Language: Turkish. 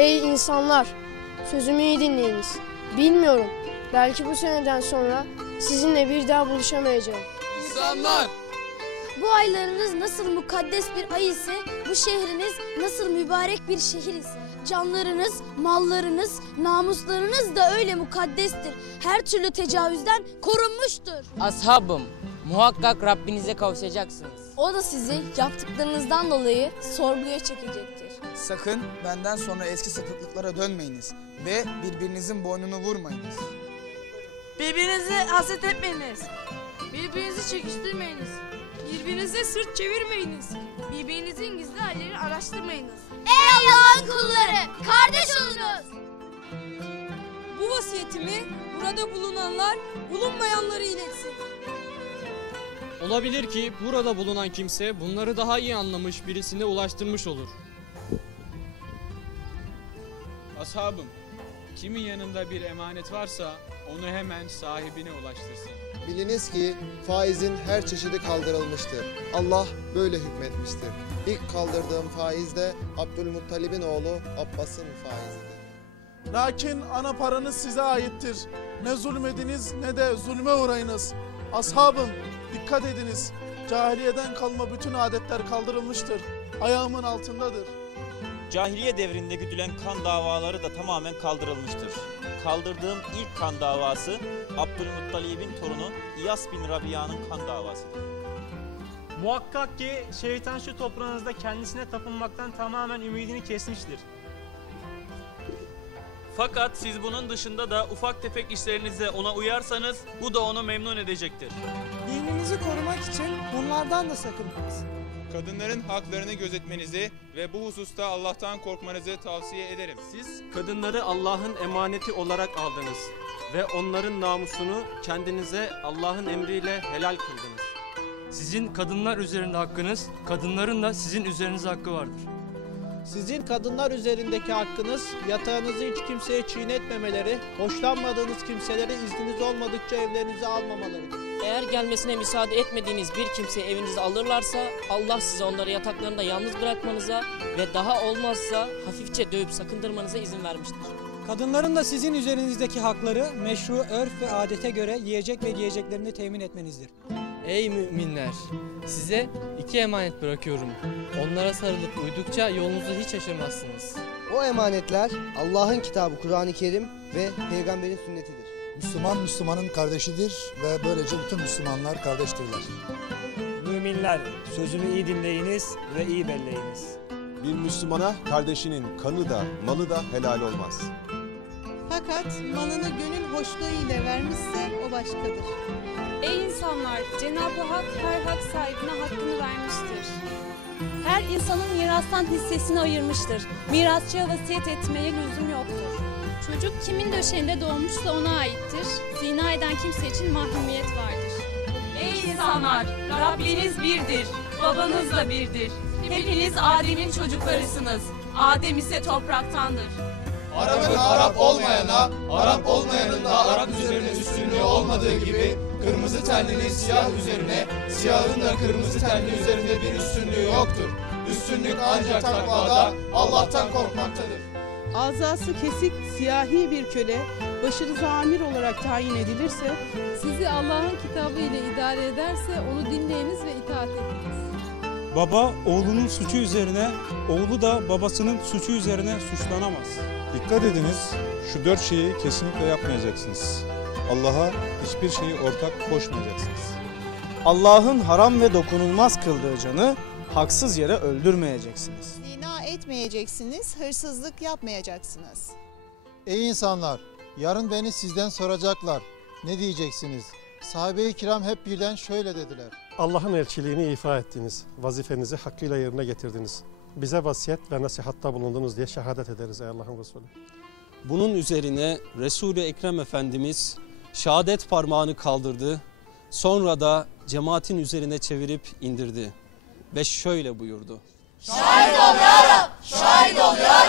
Ey insanlar! Sözümü iyi dinleyiniz. Bilmiyorum. Belki bu seneden sonra sizinle bir daha buluşamayacağım. İnsanlar! Bu aylarınız nasıl mukaddes bir ay ise bu şehriniz nasıl mübarek bir şehir ise canlarınız, mallarınız, namuslarınız da öyle mukaddestir. Her türlü tecavüzden korunmuştur. Ashabım, muhakkak Rabbinize kavuşacaksınız. O da sizi yaptıklarınızdan dolayı sorguya çekecektir. Sakın benden sonra eski sapıklıklara dönmeyiniz ve birbirinizin boynunu vurmayınız. Birbirinizi haset etmeyiniz. Birbirinizi çekiştirmeyiniz. Birbirinize sırt çevirmeyiniz. Birbirinizin gizli hallerini araştırmayınız. Ey Allah'ın kulları, kardeş olunuz. Bu vasiyetimi burada bulunanlar bulunmayanları iletsin. Olabilir ki burada bulunan kimse bunları daha iyi anlamış birisine ulaştırmış olur. Ashabım, kimin yanında bir emanet varsa onu hemen sahibine ulaştırsın. Biliniz ki faizin her çeşidi kaldırılmıştır. Allah böyle hükmetmiştir. İlk kaldırdığım faiz de Abdülmuttalib'in oğlu Abbas'ın faizidir. Lakin ana paranız size aittir. Ne zulmediniz ne de zulme uğrayınız. Ashabım dikkat ediniz. Cahiliyeden kalma bütün adetler kaldırılmıştır. Ayağımın altındadır. Cahiliye devrinde güdülen kan davaları da tamamen kaldırılmıştır. Kaldırdığım ilk kan davası Abdülmuttalib'in torunu İyas bin Rabiya'nın kan davasıdır. Muhakkak ki şeytan şu toprağınızda kendisine tapınmaktan tamamen ümidini kesmiştir. Fakat siz bunun dışında da ufak tefek işlerinize ona uyarsanız bu da onu memnun edecektir. Dininizi korumak için bunlardan da sakınınız. Kadınların haklarını gözetmenizi ve bu hususta Allah'tan korkmanızı tavsiye ederim. Siz kadınları Allah'ın emaneti olarak aldınız ve onların namusunu kendinize Allah'ın emriyle helal kıldınız. Sizin kadınlar üzerinde hakkınız, kadınların da sizin üzerinize hakkı vardır. Sizin kadınlar üzerindeki hakkınız yatağınızı hiç kimseye çiğnetmemeleri, hoşlanmadığınız kimseleri izniniz olmadıkça evlerinize almamalarıdır. Eğer gelmesine müsaade etmediğiniz bir kimseyi evinize alırlarsa Allah size onları yataklarında yalnız bırakmanıza ve daha olmazsa hafifçe dövüp sakındırmanıza izin vermiştir. Kadınların da sizin üzerinizdeki hakları meşru örf ve adete göre yiyecek ve giyeceklerini temin etmenizdir. Ey müminler! Size iki emanet bırakıyorum. Onlara sarılıp uydukça yolunuzu hiç şaşırmazsınız. O emanetler Allah'ın kitabı Kur'an-ı Kerim ve peygamberin sünnetidir. Müslüman Müslümanın kardeşidir ve böylece bütün Müslümanlar kardeştirler. Müminler sözümü iyi dinleyiniz ve iyi belleyiniz. Bir Müslümana kardeşinin kanı da malı da helal olmaz. Fakat malını gönül hoşluğu ile vermişse o başkadır. Ey insanlar! Cenab-ı Hak her hak sahibine hakkını vermiştir. Her insanın mirastan hissesini ayırmıştır. Mirasçıya vasiyet etmeye lüzum yoktur. Çocuk kimin döşeğinde doğmuşsa ona aittir. Zina eden kimse için mahrumiyet vardır. Ey insanlar! Rabbiniz birdir. Babanız da birdir. Hepiniz Adem'in çocuklarısınız. Adem ise topraktandır. Arap'ın Arap olmayana, Arap olmayanın da Arap üzerine üstünlüğü olmadığı gibi kırmızı tenlinin siyah üzerine, siyahın da kırmızı tenli üzerinde bir üstünlüğü yoktur. Üstünlük ancak takvada, Allah'tan korkmaktadır. Azası kesik siyahi bir köle başınıza amir olarak tayin edilirse Sizi Allah'ın kitabı ile idare ederse onu dinleyiniz ve itaat ediniz. Baba oğlunun suçu üzerine, oğlu da babasının suçu üzerine suçlanamaz. Dikkat ediniz, şu dört şeyi kesinlikle yapmayacaksınız. Allah'a hiçbir şeyi ortak koşmayacaksınız. Allah'ın haram ve dokunulmaz kıldığı canı haksız yere öldürmeyeceksiniz. zina etmeyeceksiniz, hırsızlık yapmayacaksınız. Ey insanlar! Yarın beni sizden soracaklar. Ne diyeceksiniz? Sahabe-i kiram hep birden şöyle dediler. Allah'ın elçiliğini ifa ettiniz. Vazifenizi hakkıyla yerine getirdiniz. Bize vasiyet ve nasihatta bulundunuz diye şehadet ederiz ey Allah'ın Resulü. Bunun üzerine Resul-i Ekrem Efendimiz şehadet parmağını kaldırdı. Sonra da cemaatin üzerine çevirip indirdi. Ve şöyle buyurdu. Şahit ol ya Rab, şahit ol ya